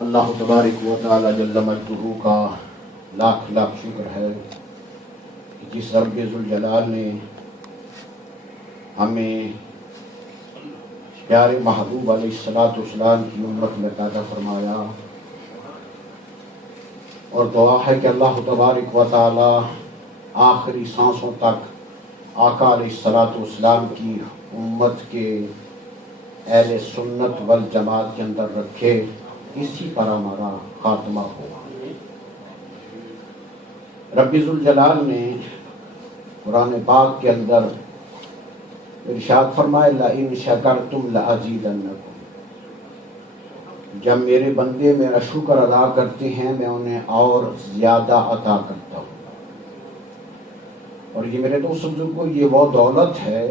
اللہ تبارک و تعالی جل مجدہ کا لاکھ لاکھ شکر ہے کہ جس رب ذوالجلال نے ہمیں پیارے محبوب علیہ الصلوۃ والسلام کی امت میں پیدا فرمایا، اور دعا ہے کہ اللہ تبارک و تعالی آخری سانسوں تک آقا علیہ الصلوۃ والسلام کی امت کے اہل سنت والجماعت کے اندر رکھے، اسی پر ہمارا خاتمہ ہو۔ رب ذوالجلال نے قرآن پاک کے اندر ارشاد فرمائے لَإِن شَكَرْتُمْ لَأَزِيدَنَّكُمْ، جب میرے بندے میرا شکر ادا کرتے ہیں میں انہیں اور زیادہ عطا کرتا ہوں۔ اور یہ میرے دوست بزرگوں، یہ وہ دولت ہے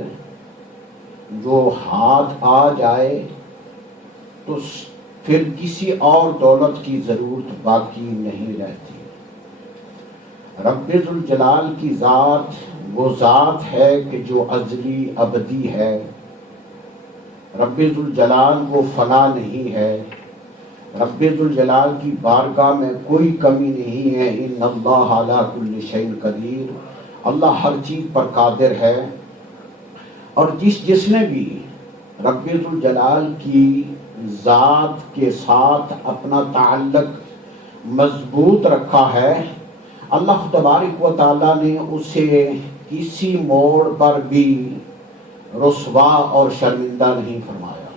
جو ہاتھ آ جائے تو پھر کسی اور دولت کی ضرورت باقی نہیں رہتی۔ رب ذوالجلال کی ذات وہ ذات ہے کہ جو ازلی ابدی ہے۔ رب ذوالجلال وہ فنا نہیں ہے۔ رب ذوالجلال کی بارگاہ میں کوئی کمی نہیں ہے۔ ان اللہ علی کل شیء قدیر، اللہ ہر چیز پر قادر ہے۔ اور جس نے بھی رب ذوالجلال کی ذات کے ساتھ اپنا تعلق مضبوط رکھا ہے، اللہ تبارک و تعالیٰ نے اسے کسی موڑ پر بھی رسوا اور شرمندہ نہیں فرمایا،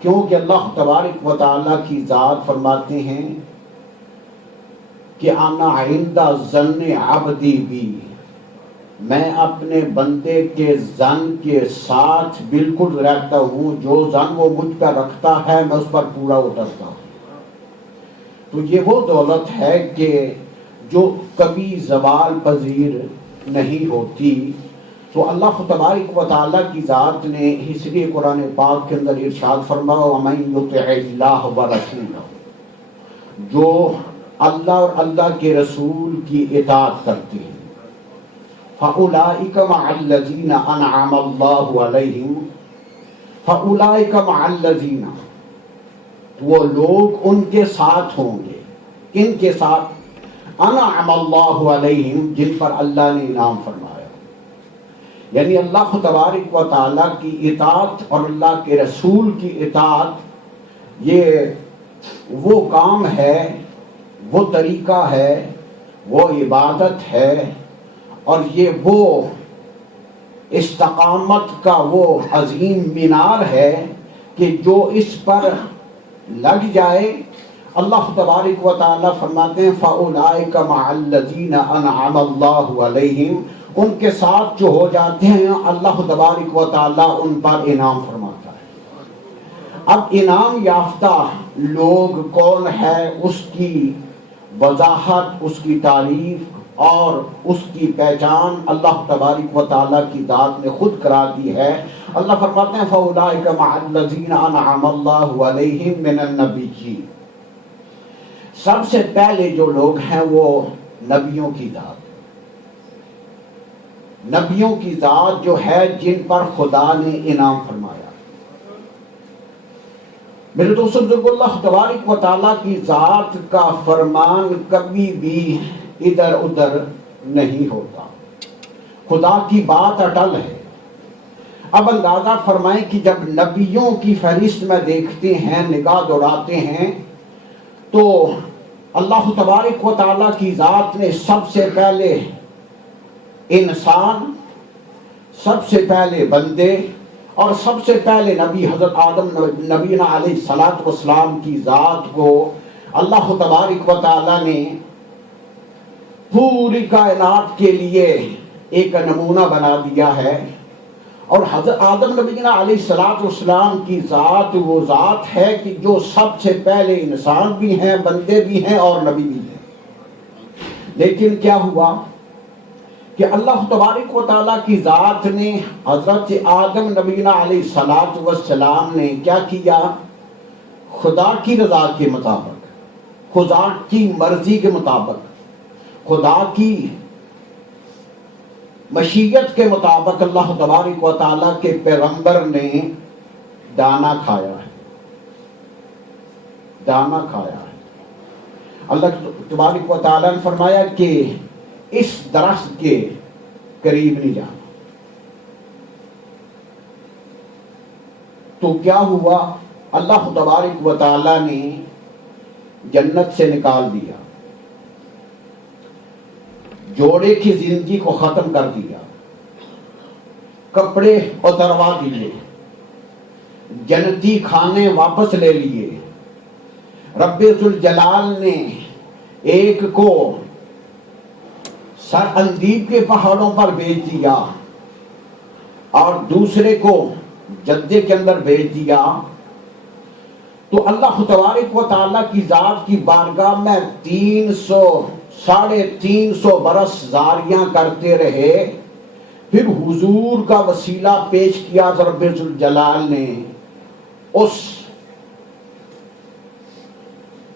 کیونکہ اللہ تبارک و تعالیٰ کی ذات فرماتے ہیں کہ انا عند ظن عبدی بی، میں اپنے بندے کے ظن کے ساتھ بالکل رہتا ہوں، جو ظن وہ مجھ پر رکھتا ہے میں اس پر پورا اترتا ہوں۔ تو یہ وہ دولت ہے کہ جو کبھی زوال پذیر نہیں ہوتی۔ تو اللہ تبارک و تعالیٰ کی ذات نے اس لیے قرآن پاک کے اندر ارشاد فرمایا وَمَن يُطِعِ اللَّهَ وَرَسُولَهُ، جو اللہ اور اللہ کے رسول کی اطاعت کرتے ہیں، فَأُولَئِكَ مَعَ الَّذِينَ أَنْعَمَ اللَّهُ عَلَيْهِمْ، فَأُولَئِكَ مَعَ الَّذِينَ، وہ لوگ ان کے ساتھ ہوں گے، کن کے ساتھ؟ انعم اللہ علیہم، جن پر اللہ نے انعام فرمایا۔ یعنی اللہ تبارک و تعالیٰ کی اطاعت اور اللہ کے رسول کی اطاعت یہ وہ کام ہے، وہ طریقہ ہے، وہ عبادت ہے، اور یہ وہ استقامت کا وہ عظیم مینار ہے کہ جو اس پر لگ جائے، اللہ تبارک و تعالیٰ فرماتے ہیں فَأُولَئِكَ مَعَ الَّذِينَ أَنْعَمَ اللَّهُ عَلَيْهِمْ، ان کے ساتھ جو ہو جاتے ہیں اللہ تبارک و تعالیٰ ان پر انعام فرماتا ہے۔ اب انعام یافتہ لوگ کون ہے، اس کی وضاحت، اس کی تعریف اور اس کی پہچان اللہ تبارک و تعالیٰ کی ذات نے خود کرا دی ہے۔ اللہ فرماتے ہیں فَأُولَئِكَ مَعَ الَّذِينَ أَنْعَمَ اللَّهُ عَلَيْهِمْ مِنَ النَّبِيِّينَ، سب سے پہلے جو لوگ ہیں وہ نبیوں کی ذات، نبیوں کی ذات جو ہے جن پر خدا نے انعام فرمایا۔ میرے دوستوں بزرگوں، اللہ تبارک و تعالیٰ کی ذات کا فرمان کبھی بھی ادھر ادھر نہیں ہوتا، خدا کی بات اٹل ہے۔ اب اندازہ فرمائیں کہ جب نبیوں کی فہرست میں دیکھتے ہیں، نگاہ دوڑاتے ہیں، تو اللہ تبارک و تعالیٰ کی ذات نے سب سے پہلے انسان، سب سے پہلے بندے اور سب سے پہلے نبی حضرت آدم نبینا علیہ الصلوۃ والسلام کی ذات کو اللہ تبارک و تعالیٰ نے پوری کائنات کے لیے ایک نمونہ بنا دیا ہے۔ اور حضرت آدم نبینا علیہ الصلوۃ والسلام کی ذات وہ ذات ہے کہ جو سب سے پہلے انسان بھی ہیں، بندے بھی ہیں اور نبی بھی ہیں۔ لیکن کیا ہوا کہ اللہ تبارک و تعالیٰ کی ذات نے حضرت آدم نبینا علیہ الصلوۃ والسلام نے کیا کیا؟ خدا کی رضا کے مطابق، خدا کی مرضی کے مطابق، خدا کی مشیت کے مطابق اللہ تبارک و تعالیٰ کے پیغمبر نے دانا کھایا ہے۔ دانا کھایا ہے۔ اللہ تبارک و تعالیٰ نے فرمایا کہ اس درخت کے قریب نہیں جانا۔ تو کیا ہوا؟ اللہ تبارک و تعالیٰ نے جنت سے نکال دیا، جوڑے کی زندگی کو ختم کر دیا، کپڑے اتروا دیے، جنتی کھانے واپس لے لیے۔ رب ذوالجلال نے ایک کو سر اندیب کے پہاڑوں پر بھیج دیا اور دوسرے کو جدے کے اندر بھیج دیا۔ تو اللہ تبارک و تعالیٰ کی ذات کی بارگاہ میں 300-350 برس زاریاں کرتے رہے، پھر حضور کا وسیلہ پیش کیا تو رب ذوالجلال نے اس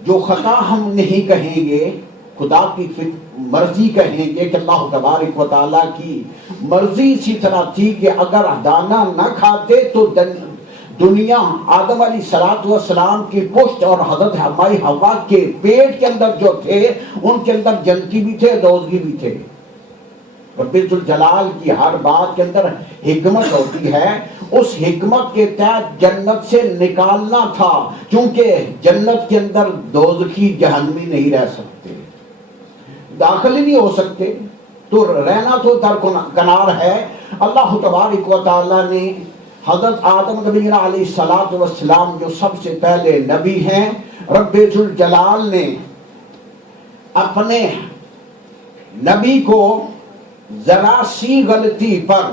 جو خطا ہم نہیں کہیں گے، خدا کی مرضی کہیں گے کہ اللہ تبارک و تعالیٰ کی مرضی اسی طرح تھی کہ اگر دانا نہ کھاتے تو دنیا آدم علیہ السلام کی پشت اور حضرت مائی حوا کے پیٹ کے اندر جو تھے ان کے اندر جنتی بھی تھے، دوزگی بھی تھے۔ رب ذوالجلال کی ہر بات کے اندر حکمت ہوتی ہے، اس حکمت کے تحت جنت سے نکالنا تھا، کیونکہ جنت کے اندر دوزخی جہنمی نہیں رہ سکتے، داخل ہی نہیں ہو سکتے، تو رہنا تو درکنار ہے۔ اللہ تبارک و تعالیٰ نے حضرت آدم نبی علیہ السلام جو سب سے پہلے نبی ہیں، رب ذوالجلال نے اپنے نبی کو ذرا سی غلطی پر،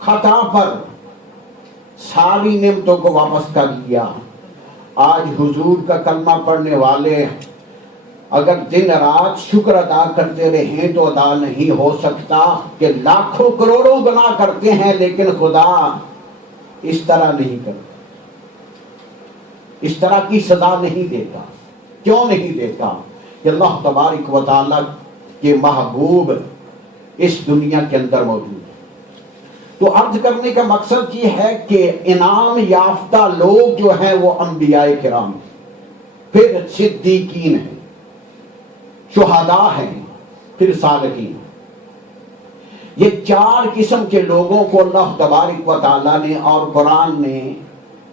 خطا پر ساری نعمتوں کو واپس کر لیا۔ آج حضور کا کلمہ پڑھنے والے اگر دن رات شکر ادا کرتے رہیں تو ادا نہیں ہو سکتا کہ لاکھوں کروڑوں گناہ کرتے ہیں لیکن خدا اس طرح نہیں کرتا، اس طرح کی سزا نہیں دیتا۔ کیوں نہیں دیتا؟ کہ اللہ تبارک و تعالیٰ کے محبوب اس دنیا کے اندر موجود ہے۔ تو عرض کرنے کا مقصد یہ ہے کہ انعام یافتہ لوگ جو ہیں وہ انبیاء کرام ہیں، پھر صدیقین ہیں، شہداء ہیں، پھر صالحین۔ یہ 4 قسم کے لوگوں کو اللہ تبارک و تعالیٰ نے اور قرآن نے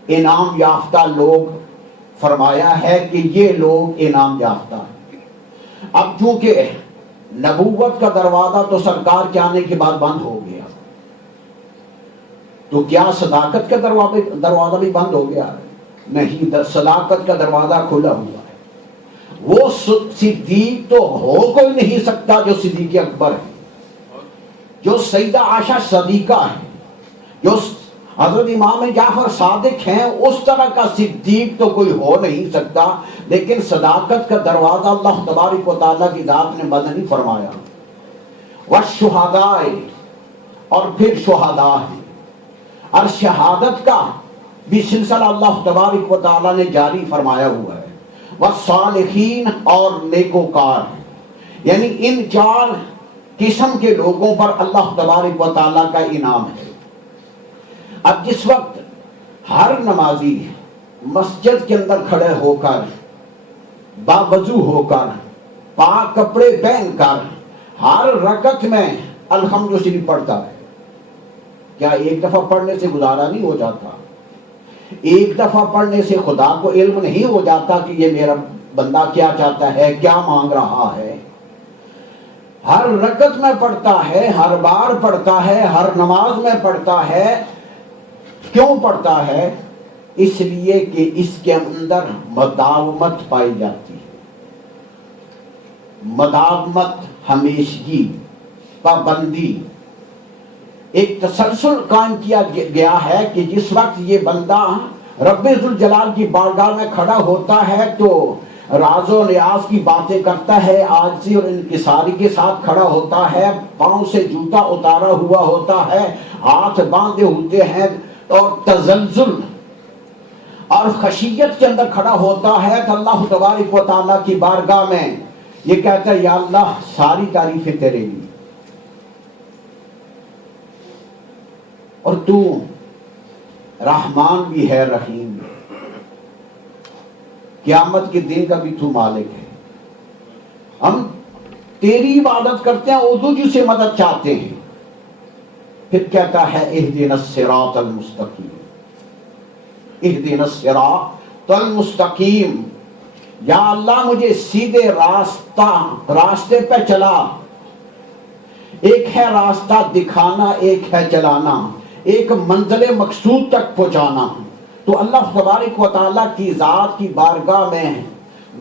انعام یافتہ لوگ فرمایا ہے کہ یہ لوگ انعام یافتہ ہیں۔ اب چونکہ نبوت کا دروازہ تو سرکار کے آنے کے بعد بند ہو گیا، تو کیا صداقت کا دروازہ بھی بند ہو گیا ہے؟ نہیں، صداقت کا دروازہ کھلا ہوا ہے۔ وہ صدیق تو ہو کوئی نہیں سکتا جو صدیق اکبر ہے، جو سیدہ عائشہ صدیقہ ہے، جو حضرت امام جعفر صادق ہیں، اس طرح کا صدیق تو کوئی ہو نہیں سکتا۔ لیکن صداقت کا دروازہ اللہ تبارک و تعالیٰ کی ذات نے بند نہیں فرمایا۔ والشہداء، اور پھر شہداء ہیں، اور شہادت کا بھی سلسلہ اللہ تبارک و تعالیٰ نے جاری فرمایا ہوا ہے۔ والصالحین، اور نیکوکار ہیں، یعنی ان 4 قسم کے لوگوں پر اللہ تبارک و تعالیٰ کا انعام ہے۔ اب جس وقت ہر نمازی مسجد کے اندر کھڑے ہو کر، باوضو ہو کر، پاک کپڑے پہن کر ہر رکعت میں الحمد شریف پڑھتا ہے، کیا ایک دفعہ پڑھنے سے گزارا نہیں ہو جاتا؟ ایک دفعہ پڑھنے سے خدا کو علم نہیں ہو جاتا کہ یہ میرا بندہ کیا چاہتا ہے، کیا مانگ رہا ہے؟ ہر رکعت میں پڑھتا ہے، ہر بار پڑھتا ہے، ہر نماز میں پڑھتا ہے۔ کیوں پڑھتا ہے؟ اس لیے کہ اس کے اندر مداومت پائی جاتی ہے، مداومت، ہمیشگی، پابندی، ایک تسلسل قائم کیا گیا ہے کہ جس وقت یہ بندہ رب ذوالجلال کی بارگاہ میں کھڑا ہوتا ہے تو راز و نیاز کی باتیں کرتا ہے، عاجزی اور انکساری کے ساتھ کھڑا ہوتا ہے، پاؤں سے جوتا اتارا ہوا ہوتا ہے، ہاتھ باندھے ہوتے ہیں، اور تزلزل اور خشیت کے اندر کھڑا ہوتا ہے تو اللہ تبارک و تعالیٰ کی بارگاہ میں یہ کہتا ہے یا اللہ ساری تعریفیں تیرے لیے، اور تو رحمان بھی ہے، رحیم بھی۔ قیامت کے دن کا بھی تو مالک ہے. ہم تیری عبادت کرتے ہیں, اردو جی سے مدد چاہتے ہیں. پھر کہتا ہے اہدنا الصراط المستقیم, اہدنا الصراط المستقیم, یا اللہ مجھے سیدھے راستے پہ چلا. ایک ہے راستہ دکھانا, ایک ہے چلانا, ایک منزل مقصود تک پہنچانا. تو اللہ تبارک و تعالیٰ کی ذات کی بارگاہ میں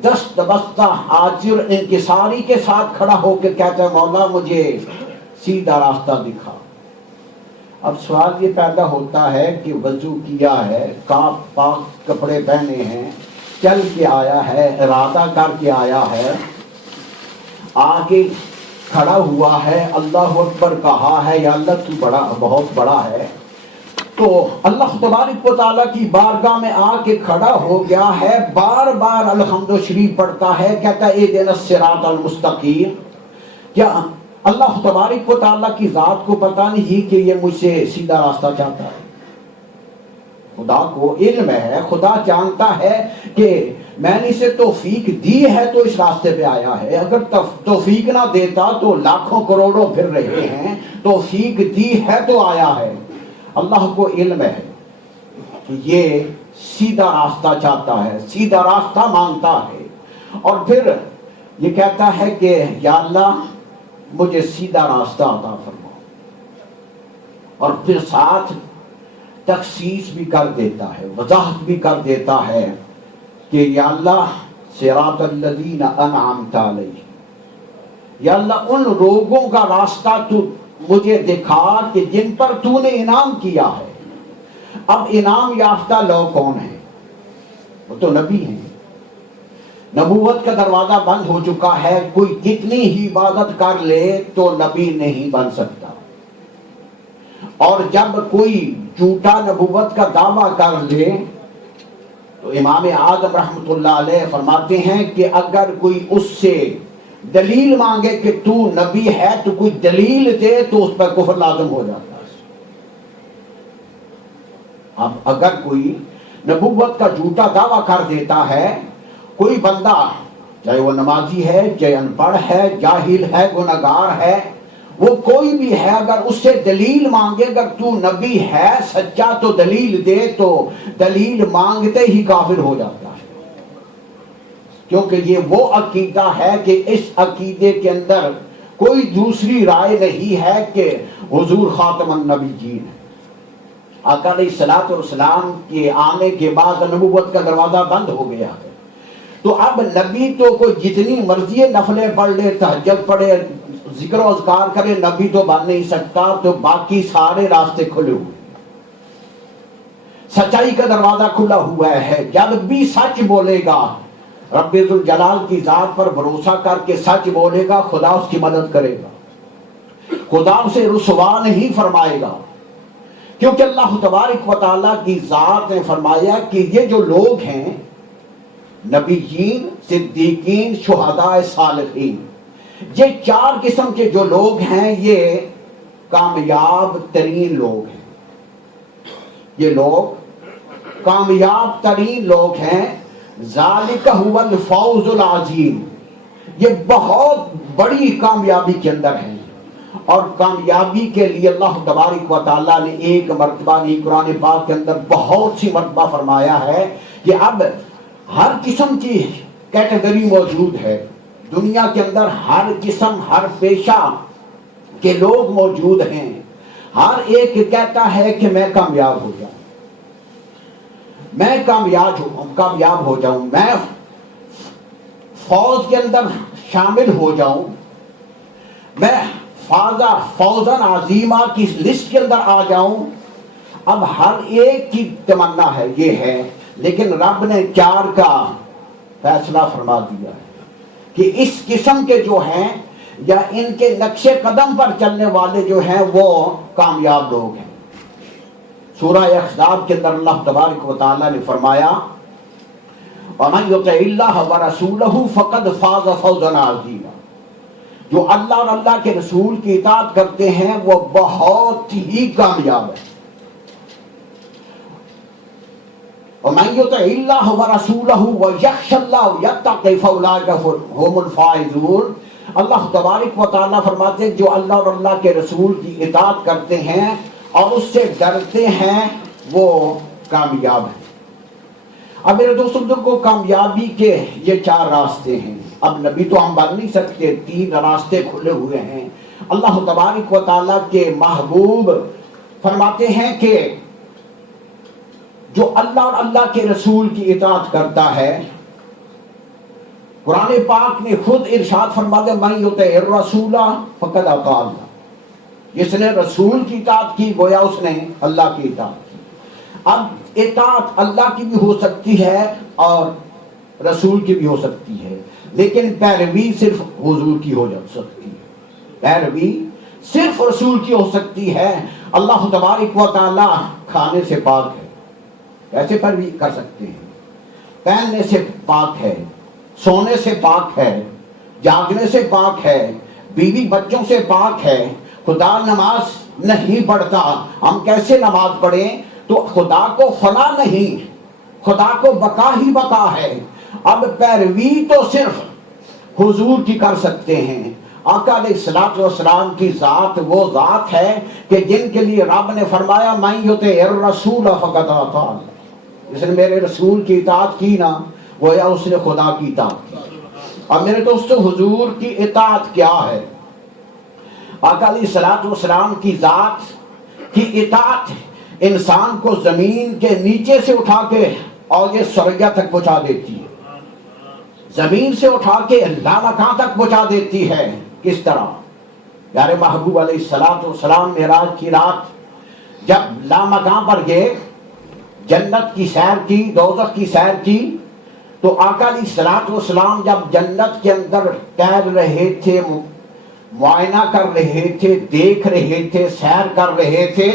دست بستہ حاضر انکساری کے ساتھ کھڑا ہو کے کہتا ہے مولا مجھے سیدھا راستہ دکھا. اب سوال یہ پیدا ہوتا ہے کہ وضو کیا ہے, پاک کپڑے پہنے ہیں, چل کے آیا ہے, ارادہ کر کے آیا ہے, آگے کھڑا ہوا ہے, اللہ اکبر کہا ہے, یا اللہ تو بڑا بہت بڑا ہے, تو اللہ تبارک و تعالیٰ کی بارگاہ میں آ کے کھڑا ہو گیا ہے, بار بار الحمد شریف پڑھتا ہے, کہتا ہے اہدنا الصراط المستقیم. کیا اللہ تبارک و تعالیٰ کی ذات کو پتہ نہیں کہ یہ مجھ سے سیدھا راستہ چاہتا ہے؟ خدا کو علم ہے, خدا جانتا ہے کہ میں نے اسے توفیق دی ہے تو اس راستے پہ آیا ہے. اگر توفیق نہ دیتا تو لاکھوں کروڑوں پھر رہے ہیں, توفیق دی ہے تو آیا ہے. اللہ کو علم ہے کہ یہ سیدھا راستہ چاہتا ہے, سیدھا راستہ مانگتا ہے. اور پھر یہ کہتا ہے کہ یا اللہ مجھے سیدھا راستہ عطا فرما. اور پھر ساتھ تخصیص بھی کر دیتا ہے, وضاحت بھی کر دیتا ہے کہ یا اللہ صراط الذین انعمت علیہم, یا اللہ ان لوگوں کا راستہ تو مجھے دکھا کہ جن پر تو نے انعام کیا ہے. اب انعام یافتہ لوگ کون ہیں؟ وہ تو نبی ہیں. نبوت کا دروازہ بند ہو چکا ہے, کوئی کتنی ہی عبادت کر لے تو نبی نہیں بن سکتا. اور جب کوئی جھوٹا نبوت کا دعویٰ کر لے تو امام اعظم رحمۃ اللہ علیہ فرماتے ہیں کہ اگر کوئی اس سے دلیل مانگے کہ تو نبی ہے تو کوئی دلیل دے تو اس پر کفر لازم ہو جاتا ہے. اب اگر کوئی نبوت کا جھوٹا دعویٰ کر دیتا ہے, کوئی بندہ چاہے وہ نمازی ہے, چاہے ان پڑھ ہے, جاہل ہے, گنہگار ہے, وہ کوئی بھی ہے, اگر اس سے دلیل مانگے اگر تو نبی ہے سچا تو دلیل دے, تو دلیل مانگتے ہی کافر ہو جاتا ہے. کیونکہ یہ وہ عقیدہ ہے کہ اس عقیدے کے اندر کوئی دوسری رائے نہیں ہے کہ حضور خاتم النبیین ہے. آقا علیہ الصلوۃ والسلام کے آنے کے بعد نبوت کا دروازہ بند ہو گیا ہے. تو اب نبی تو کوئی جتنی مرضی نفلیں پڑھ لے, تہجد پڑھے, ذکر و اذکار کرے, نبی تو بن نہیں سکتا. تو باقی سارے راستے کھلے ہوئے, سچائی کا دروازہ کھلا ہوا ہے. جب بھی سچ بولے گا, رب ذوالجلال کی ذات پر بھروسہ کر کے سچ بولے گا, خدا اس کی مدد کرے گا, خدا اسے رسوا نہیں فرمائے گا. کیونکہ اللہ تبارک و تعالیٰ کی ذات نے فرمایا کہ یہ جو لوگ ہیں نبیین, صدیقین, شہداء, صالحین, یہ چار قسم کے جو لوگ ہیں یہ کامیاب ترین لوگ ہیں. یہ لوگ کامیاب ترین لوگ ہیں. ذالک هو الفوز العظیم, یہ بہت بڑی کامیابی کے اندر ہیں. اور کامیابی کے لیے اللہ تبارک و تعالیٰ نے ایک مرتبہ نہیں, قرآن پاک کے اندر بہت سی مرتبہ فرمایا ہے کہ اب ہر قسم کی کیٹیگری موجود ہے دنیا کے اندر. ہر قسم, ہر پیشہ کے لوگ موجود ہیں. ہر ایک کہتا ہے کہ میں کامیاب ہو جاؤں, میں کامیاب ہو جاؤں, میں فوج کے اندر شامل ہو جاؤں, میں فوزن عظیمہ کی لسٹ کے اندر آ جاؤں. اب ہر ایک کی تمنا ہے, یہ ہے. لیکن رب نے چار کا فیصلہ فرما دیا ہے کہ اس قسم کے جو ہیں یا ان کے نقش قدم پر چلنے والے جو ہیں وہ کامیاب لوگ ہیں. سورہ احزاب کے اندر اللہ تبارک و تعالیٰ نے فرمایا وَمَن يُطِعِ اللَّهَ وَرَسُولَهُ فَقَدْ فَازَ فَوْزًا عَظِيمًا. جو اللہ اور اللہ کے رسول کی اطاعت کرتے ہیں وہ بہت ہی کامیاب ہے. وَمَن يُطِعِ اللَّهَ وَرَسُولَهُ وَيَخْشَ اللَّهَ وَيَتَّقِ فَأُولَٰئِكَ هُمُ الْفَائِزُونَ۔ اللہ تبارک و تعالیٰ فرماتے ہیں جو اللہ اور اللہ کے رسول کی اطاعت کرتے ہیں اور اس سے ڈرتے ہیں وہ کامیاب ہیں۔ اب میرے دوستوں کو کامیابی کے یہ 4 راستے ہیں۔ اب نبی تو ہم بن نہیں سکتے، 3 راستے کھلے ہوئے ہیں۔ اللہ تبارک و تعالیٰ کے محبوب فرماتے ہیں کہ جو اللہ اور اللہ کے رسول کی اطاعت کرتا ہے، قرآن پاک نے خود ارشاد فرما دیا من یطع الرسول فقد اطاع اللہ، جس نے رسول کی اطاعت کی گویا اس نے اللہ کی اطاعت کی۔ اب اطاعت اللہ کی بھی ہو سکتی ہے اور رسول کی بھی ہو سکتی ہے، لیکن پیروی صرف حضور کی ہو سکتی ہے، پیروی صرف رسول کی ہو سکتی ہے۔ اللہ تبارک و تعالی کھانے سے پاک ہے، کیسے پیروی کر سکتے ہیں؟ پہننے سے پاک ہے، سونے سے پاک ہے، جاگنے سے پاک ہے، بیوی بچوں سے پاک ہے۔ خدا نماز نہیں پڑھتا، ہم کیسے نماز پڑھیں؟ تو خدا کو فنا نہیں، خدا کو بقا ہی بقا ہے۔ اب پیروی تو صرف حضور کی کر سکتے ہیں۔ آقا علیہ الصلوۃ والسلام کی ذات وہ ذات ہے کہ جن کے لیے رب نے فرمایا من یطع الرسول فقد اطاع اللہ، جس نے میرے رسول کی اطاعت کی نا گویا اس نے خدا کی اطاعت کی۔ اب میرے دوستو حضور کی اطاعت کیا ہے؟ آقا علیہ الصلوۃ والسلام کی ذات کی اطاعت انسان کو زمین کے نیچے سے اٹھا کے اور یہ سریا تک پہنچا دیتی ہے، زمین سے اٹھا کے لامکان تک پہنچا دیتی ہے۔ کس طرح؟ پیارے محبوب علیہ الصلوۃ والسلام معراج کی رات جب لامکان پر گئے، جنت کی سیر کی، دوزخ کی سیر کی، تو آقا علیہ الصلوۃ والسلام جب جنت کے اندر ٹہل رہے تھے، معائنہ کر رہے تھے، دیکھ رہے تھے، سیر کر رہے تھے،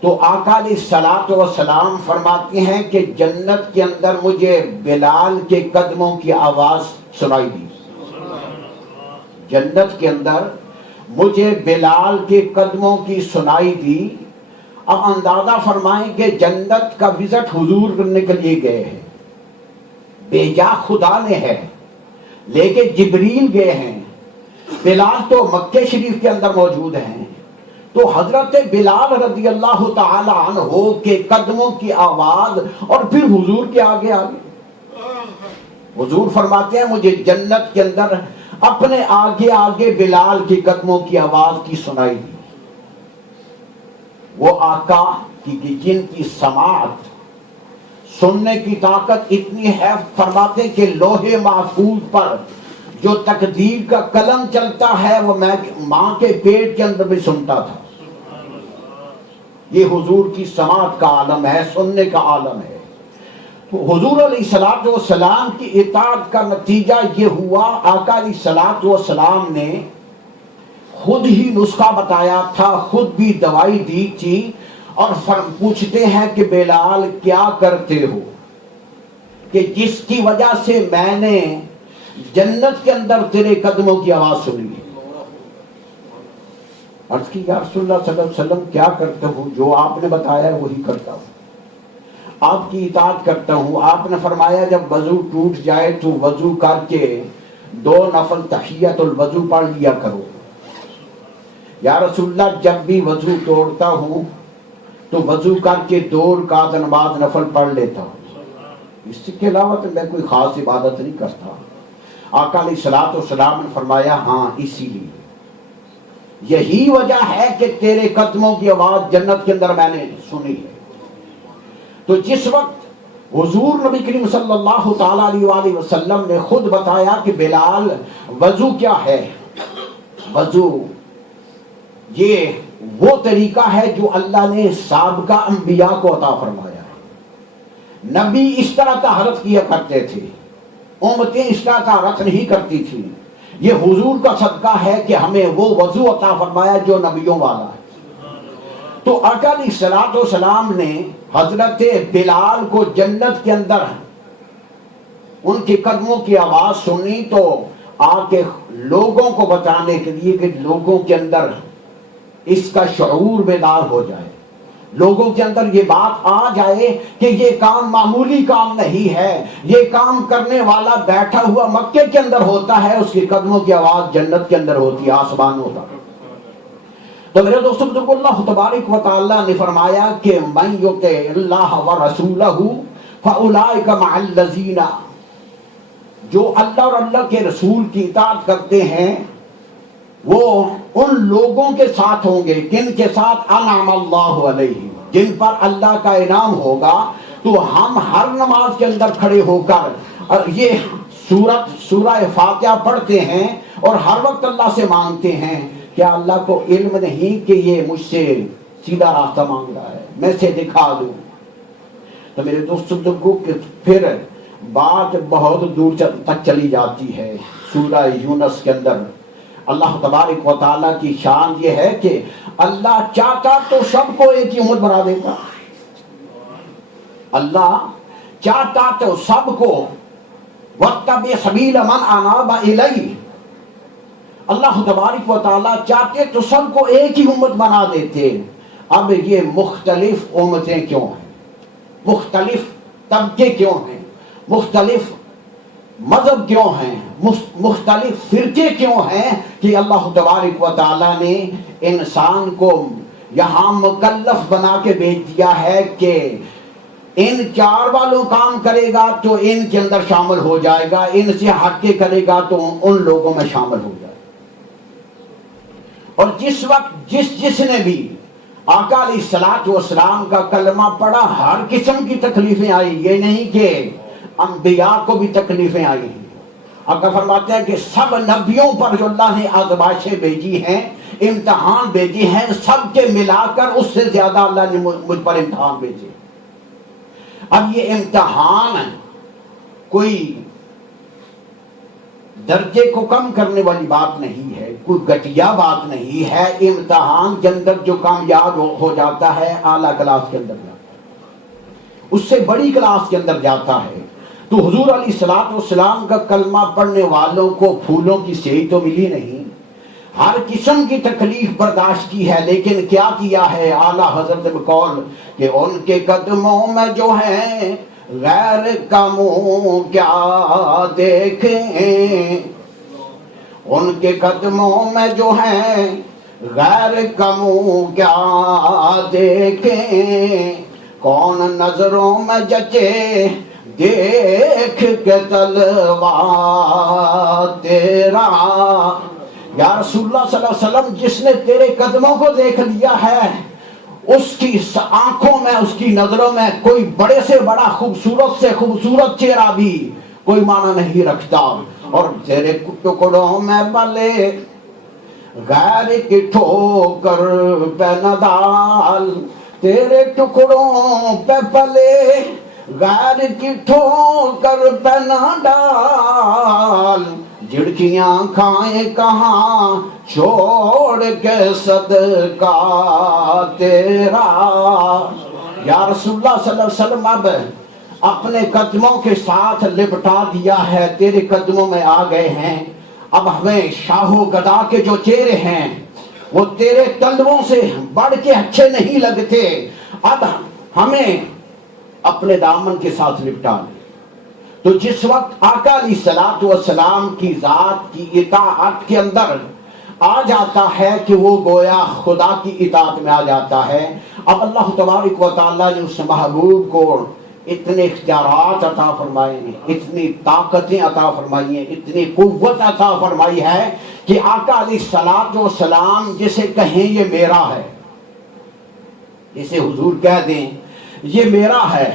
تو آقا علیہ الصلوۃ والسلام فرماتے ہیں کہ جنت کے اندر مجھے بلال کے قدموں کی آواز سنائی دی، جنت کے اندر مجھے بلال کے قدموں کی سنائی دی۔ اب اندازہ فرمائیں کہ جنت کا وزٹ حضور کرنے کے لیے گئے ہیں، بھیجا خدا نے ہے، لے کے جبریل گئے ہیں، بلال تو مکہ شریف کے اندر موجود ہیں، تو حضرت بلال رضی اللہ تعالی عنہ کے قدموں کی آواز اور پھر حضور کے آگے آگے حضور فرماتے ہیں مجھے جنت کے اندر اپنے آگے آگے بلال کے قدموں کی آواز کی سنائی دی۔ وہ آقا کی جن کی سماعت سننے کی طاقت اتنی ہے، فرماتے کہ لوہے محفوظ پر جو تقدیر کا قلم چلتا ہے وہ میں ماں کے پیٹ کے اندر بھی سنتا تھا۔ یہ حضور کی سماعت کا عالم ہے، سننے کا عالم ہے۔ تو حضور علیہ الصلوۃ والسلام کی اطاعت کا نتیجہ یہ ہوا، آقا علیہ الصلوۃ والسلام نے خود ہی نسخہ بتایا تھا، خود بھی دوائی دی تھی، اور پوچھتے ہیں کہ بلال کیا کرتے ہو کہ جس کی وجہ سے میں نے جنت کے اندر تیرے قدموں کی آواز سنی ہے؟ عرض کی یا رسول اللہ صلی اللہ علیہ وسلم کیا کرتا ہوں؟ جو آپ نے بتایا وہی کرتا ہوں، آپ کی اطاعت کرتا ہوں۔ آپ نے فرمایا جب وضو ٹوٹ جائے تو وضو کر کے 2 نفل تحیۃ الوضو پڑھ لیا کرو۔ یا رسول اللہ جب بھی وضو توڑتا ہوں تو وضو کر کے 2 رکعت نماز نفل پڑھ لیتا ہوں، اس کے علاوہ تو میں کوئی خاص عبادت نہیں کرتا۔ آقا علیہ الصلوۃ والسلام نے فرمایا ہاں اسی لیے یہی وجہ ہے کہ تیرے قدموں کی آواز جنت کے اندر میں نے سنی ہے۔ تو جس وقت حضور نبی کریم صلی اللہ تعالی علیہ وآلہ وسلم نے خود بتایا کہ بلال وضو کیا ہے، وضو یہ وہ طریقہ ہے جو اللہ نے سابقہ انبیاء کو عطا فرمایا ہے۔ نبی اس طرح طہارت کیا کرتے تھے، امتیں اس طرح طہارت نہیں کرتی تھی۔ یہ حضور کا صدقہ ہے کہ ہمیں وہ وضو عطا فرمایا جو نبیوں والا ہے۔ تو آقا علیہ الصلوۃ والسلام نے حضرت بلال کو جنت کے اندر ان کے قدموں کی آواز سنی تو آ کے لوگوں کو بتانے کے لیے کہ لوگوں کے اندر اس کا شعور بیدار ہو جائے، لوگوں کے اندر یہ بات آ جائے کہ یہ کام معمولی کام نہیں ہے، یہ کام کرنے والا بیٹھا ہوا مکے کے اندر ہوتا ہے، اس کے قدموں کی آواز جنت کے اندر ہوتی ہے، آسمانوں کا۔ تو میرے دوستوں بزرگوں، اللہ تبارک و تعالیٰ نے فرمایا کہ من یطع اللہ ورسولہ فاولئک مع الذین، جو اللہ اور اللہ کے رسول کی اطاعت کرتے ہیں وہ ان لوگوں کے ساتھ ہوں گے جن کے ساتھ انعم اللہ علیہم، جن پر اللہ کا انعام ہوگا۔ تو ہم ہر نماز کے اندر کھڑے ہو کر یہ سورہ فاتحہ پڑھتے ہیں اور ہر وقت اللہ سے مانگتے ہیں، کیا اللہ کو علم نہیں کہ یہ مجھ سے سیدھا راستہ مانگ رہا ہے، میں سے دکھا دوں؟ تو میرے دوستوں کو پھر بات بہت دور تک چلی جاتی ہے۔ سورہ یونس کے اندر اللہ تبارک و تعالیٰ کی شان یہ ہے کہ اللہ چاہتا تو سب کو ایک ہی امت بنا دیتا، اللہ چاہتا تو سب کو واتبع سبیل من اناب الی، اللہ تبارک و تعالیٰ چاہتے تو سب کو ایک ہی امت بنا دیتے۔ اب یہ مختلف امتیں کیوں ہیں، مختلف طبقے کیوں ہیں، مختلف مذہب کیوں ہیں، مختلف فرقے کیوں ہیں کہ اللہ تبارک و تعالیٰ نے انسان کو یہاں مکلف بنا کے بھیج دیا ہے کہ ان چار والوں کام کرے گا تو ان کے اندر شامل ہو جائے گا، ان سے ہٹ کے کرے گا تو ان لوگوں میں شامل ہو جائے گا۔ اور جس وقت جس نے بھی آقا علیہ الصلوۃ والسلام کا کلمہ پڑھا، ہر قسم کی تکلیفیں آئی، یہ نہیں کہ انبیاء کو بھی تکلیفیں آئی ہیں۔ آقا فرماتے ہیں کہ سب نبیوں پر جو اللہ نے آزمائشیں بھیجی ہیں، امتحان بھیجے ہیں، سب کے ملا کر اس سے زیادہ اللہ نے مجھ پر امتحان بھیجے۔ اب یہ امتحان کوئی درجے کو کم کرنے والی بات نہیں ہے، کوئی گھٹیا بات نہیں ہے۔ امتحان کے اندر جو کامیاب ہو جاتا ہے اعلیٰ کلاس کے اندر جاتا ہے، اس سے بڑی کلاس کے اندر جاتا ہے۔ تو حضور علیہ الصلوۃ والسلام کا کلمہ پڑھنے والوں کو پھولوں کی سیئی تو ملی نہیں، ہر قسم کی تکلیف برداشت کی ہے، لیکن کیا کیا ہے اعلیٰ حضرت بقول کہ ان کے قدموں میں جو ہے غیر کا منہ کیا دیکھیں، ان کے قدموں میں جو ہے غیر کا منہ کیا دیکھیں، کون نظروں میں جچے دیکھ کے تلوار تیرا۔ یا رسول اللہ صلی اللہ علیہ وسلم، جس نے تیرے قدموں کو دیکھ لیا ہے اس کی آنکھوں میں، اس کی نظروں میں کوئی بڑے سے بڑا خوبصورت سے خوبصورت چہرہ بھی کوئی معنی نہیں رکھتا۔ اور تیرے ٹکڑوں میں بلے غیر کی ٹھوکر پہ نہ ڈال، تیرے ٹکڑوں پہ پلے غیر کی ٹھوکر پہ نہ ڈال، جھڑکیاں کھائیں کہاں چھوڑ کے صدقہ تیرا۔ یا رسول اللہ صلی اللہ علیہ وسلم، اب اپنے قدموں کے ساتھ لپٹا دیا ہے، تیرے قدموں میں آ گئے ہیں۔ اب ہمیں شاہ و گدا کے جو چہرے ہیں وہ تیرے تلووں سے بڑھ کے اچھے نہیں لگتے، اب ہمیں اپنے دامن کے ساتھ لپٹا لے۔ تو جس وقت آقا علیہ الصلوۃ والسلام کی ذات کی اطاعت کے اندر آ جاتا ہے کہ وہ گویا خدا کی اطاعت میں آ جاتا ہے، اب اللہ تبارک و تعالیٰ نے اس محبوب کو اتنے اختیارات عطا فرمائے ہیں، اتنی طاقتیں عطا فرمائی ہیں، اتنی قوت عطا فرمائی ہے کہ آقا علیہ الصلوۃ والسلام جسے کہیں یہ میرا ہے، جسے حضور کہہ دیں یہ میرا ہے،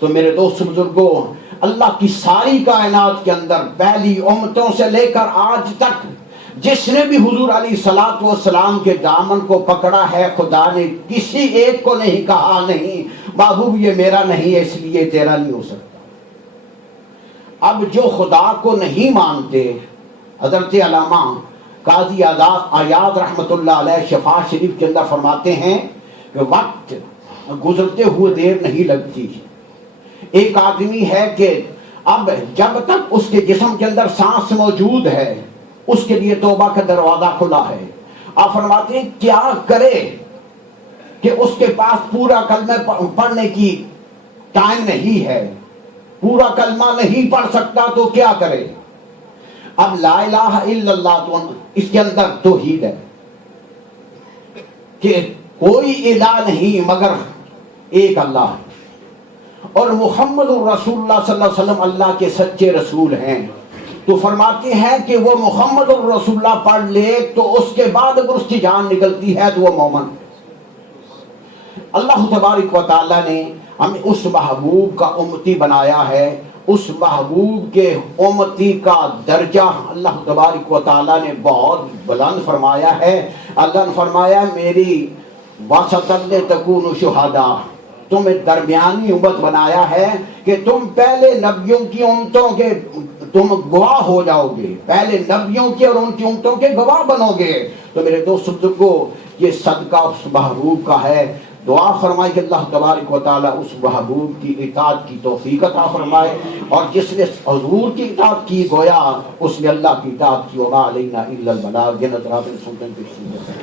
تو میرے دوست بزرگوں، اللہ کی ساری کائنات کے اندر پہلی امتوں سے لے کر آج تک جس نے بھی حضور علیہ الصلوۃ والسلام کے دامن کو پکڑا ہے، خدا نے کسی ایک کو نہیں کہا نہیں محبوب یہ میرا نہیں ہے اس لیے تیرا نہیں ہو سکتا۔ اب جو خدا کو نہیں مانتے، حضرت علامہ قاضی عیاض رحمۃ اللہ علیہ شفا شریف کے اندر فرماتے ہیں کہ وقت گزرتے ہوئے دیر نہیں لگتی۔ ایک آدمی ہے کہ اب جب تک اس کے جسم کے اندر سانس موجود ہے اس کے لیے توبہ کا دروازہ کھلا ہے۔ آپ فرماتے ہیں کیا کرے کہ اس کے پاس پورا کلمہ پڑھنے کی ٹائم نہیں ہے، پورا کلمہ نہیں پڑھ سکتا تو کیا کرے؟ اب لا الہ الا اللہ تو اس کے اندر توحید ہے کہ کوئی الہ نہیں مگر ایک اللہ، اور محمد الرسول اللہ صلی اللہ علیہ وسلم اللہ کے سچے رسول ہیں، تو فرماتے ہیں کہ وہ محمد الرسول اللہ پڑھ لے تو اس کے بعد اگر اس کی جان نکلتی ہے تو وہ مومن۔ اللہ تبارک و تعالیٰ نے ہمیں اس محبوب کا امتی بنایا ہے، اس محبوب کے امتی کا درجہ اللہ تبارک و تعالیٰ نے بہت بلند فرمایا ہے۔ اللہ نے فرمایا میری واسطت تکون شہداء، تمہیں درمیانی امت بنایا ہے کہ تم پہلے نبیوں کی امتوں کے تم گواہ ہو جاؤ گے، پہلے نبیوں کے اور ان کی امتوں کے گواہ بنو گے۔ تو میرے دوست بزرگوں، یہ صدقہ اس محبوب کا ہے۔ دعا فرمائے کہ اللہ تبارک و تعالیٰ اس محبوب کی اطاعت کی توفیق عطا فرمائے، اور جس نے حضور کی اطاعت کی گویا اس نے اللہ کی اطاعت کی، وما علینا الا البلاغ۔ یہ نظرات سنتے ہیں۔